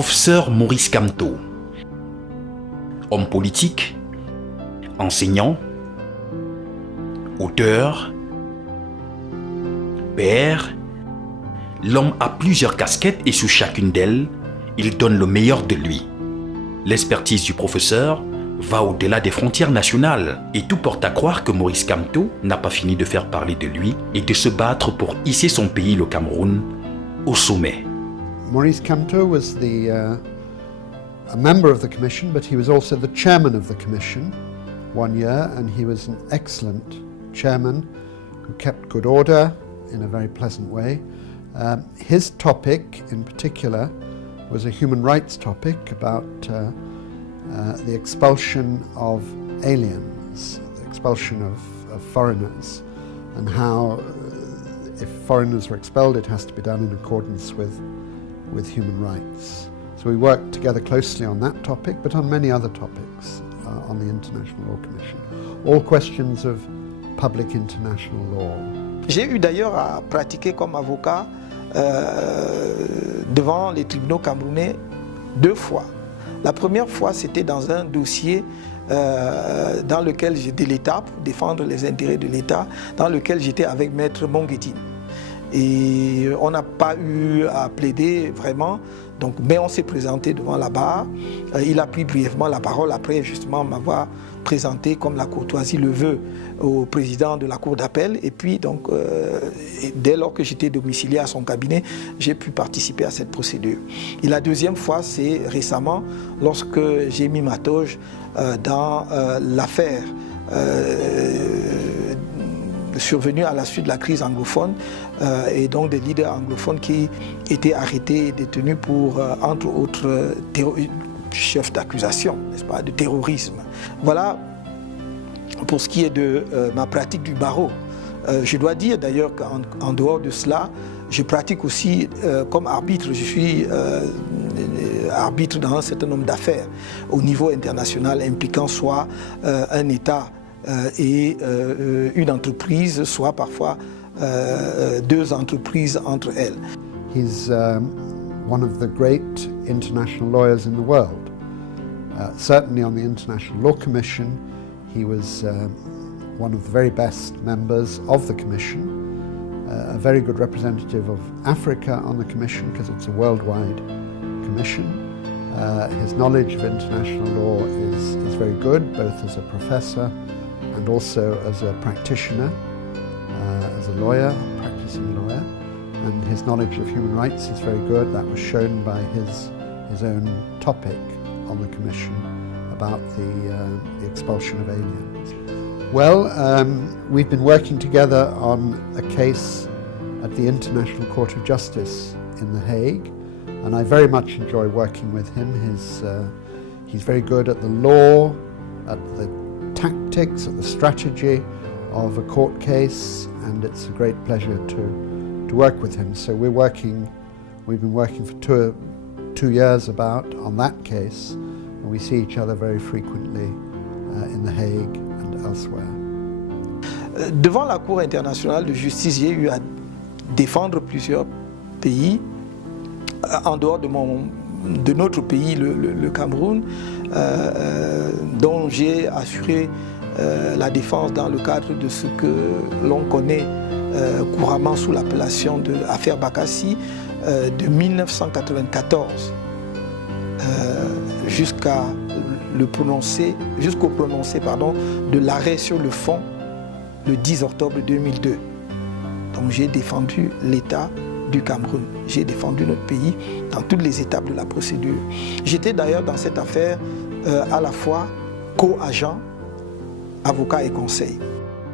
Professeur Maurice Kamto, homme politique, enseignant, auteur, père, l'homme a plusieurs casquettes et sous chacune d'elles, il donne le meilleur de lui. L'expertise du professeur va au-delà des frontières nationales et tout porte à croire que Maurice Kamto n'a pas fini de faire parler de lui et de se battre pour hisser son pays, le Cameroun, au sommet. Maurice Kamto was a member of the commission, but he was also the chairman of the commission 1 year, and he was an excellent chairman who kept good order in a very pleasant way. His topic in particular was a human rights topic about the expulsion of aliens, the expulsion of foreigners, and how if foreigners were expelled, it has to be done in accordance with human rights. So we worked together closely on that topic, but on many other topics on the International Law Commission. All questions of public international law. J'ai eu d'ailleurs à pratiquer comme avocat devant les tribunaux camerounais 2 fois. La première fois, c'était dans un dossier dans lequel j'étais l'État, pour défendre les intérêts de l'État, dans lequel j'étais avec Maître Monguetine. Et on n'a pas eu à plaider vraiment, donc, mais on s'est présenté devant la barre. Il a pris brièvement la parole après justement m'avoir présenté comme la courtoisie le veut au président de la cour d'appel. Et puis donc, dès lors que j'étais domicilié à son cabinet, j'ai pu participer à cette procédure. Et la deuxième fois, c'est récemment, lorsque j'ai mis ma toge dans l'affaire survenue à la suite de la crise anglophone et donc des leaders anglophones qui étaient arrêtés et détenus pour, entre autres, chefs d'accusation, n'est-ce pas, de terrorisme. Voilà pour ce qui est de ma pratique du barreau. Je dois dire d'ailleurs qu'en dehors de cela, je pratique aussi comme arbitre. Je suis arbitre dans un certain nombre d'affaires au niveau international impliquant soit un État et une entreprise, soit parfois 2 entreprises entre elles. He's one of the great international lawyers in the world. Certainly on the International Law Commission, he was one of the very best members of the Commission, a very good representative of Africa on the Commission because it's a worldwide commission. His knowledge of international law is very good, both as a professor and also as a practitioner, as a lawyer, practicing lawyer. And his knowledge of human rights is very good. That was shown by his own topic on the Commission about the expulsion of aliens. Well, we've been working together on a case at the International Court of Justice in The Hague, and I very much enjoy working with him. He's very good at the law, at the tactics, at the strategy of a court case, and it's a great pleasure to work with him. So we've been working for two years on that case, and we see each other very frequently in The Hague and elsewhere. Devant la Cour internationale de justice, j'ai eu à défendre plusieurs pays en dehors de notre pays, le Cameroun, dont j'ai assuré la défense dans le cadre de ce que l'on connaît couramment sous l'appellation de l'affaire Bakassi de 1994 jusqu'au prononcé de l'arrêt sur le fond le 10 octobre 2002. Donc j'ai défendu l'État du Cameroun, j'ai défendu notre pays dans toutes les étapes de la procédure. J'étais d'ailleurs dans cette affaire à la fois co-agent, avocat et conseil.